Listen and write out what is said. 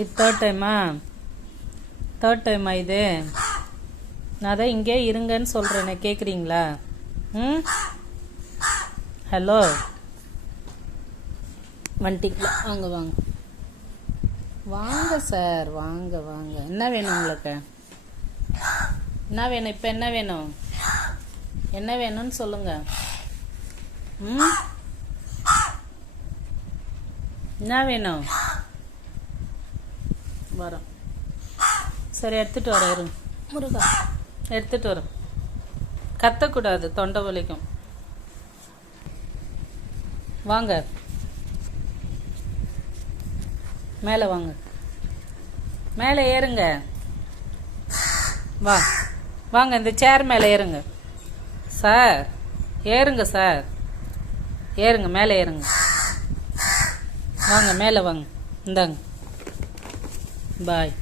இது தேர்ட் டைமா இது? நான் தான் இங்கே இருங்கன்னு சொல்கிறேனே, கேட்குறீங்களா? ம், ஹலோ, வந்துட்டீங்களா? வாங்க வாங்க வாங்க சார், வாங்க வாங்க. என்ன வேணும் உங்களுக்கு? என்ன வேணும் இப்போ? என்ன வேணும்? என்ன வேணும்னு சொல்லுங்க. ம், என்ன வேணும்? வரோம். சரி, எடுத்துட்டு வரேன். இருங்க முருகா, எடுத்துட்டு வரேன். கத்தக்கூடாது, தொண்டை வலிக்கும். வாங்க, மேலே வாங்க, மேலே ஏறுங்க. வா வாங்க, இந்த சேர் மேலே ஏறுங்க சார். ஏறுங்க சார், ஏறுங்க, மேலே ஏறுங்க. வாங்க, மேலே வாங்க. இந்தாங்க, பாய்.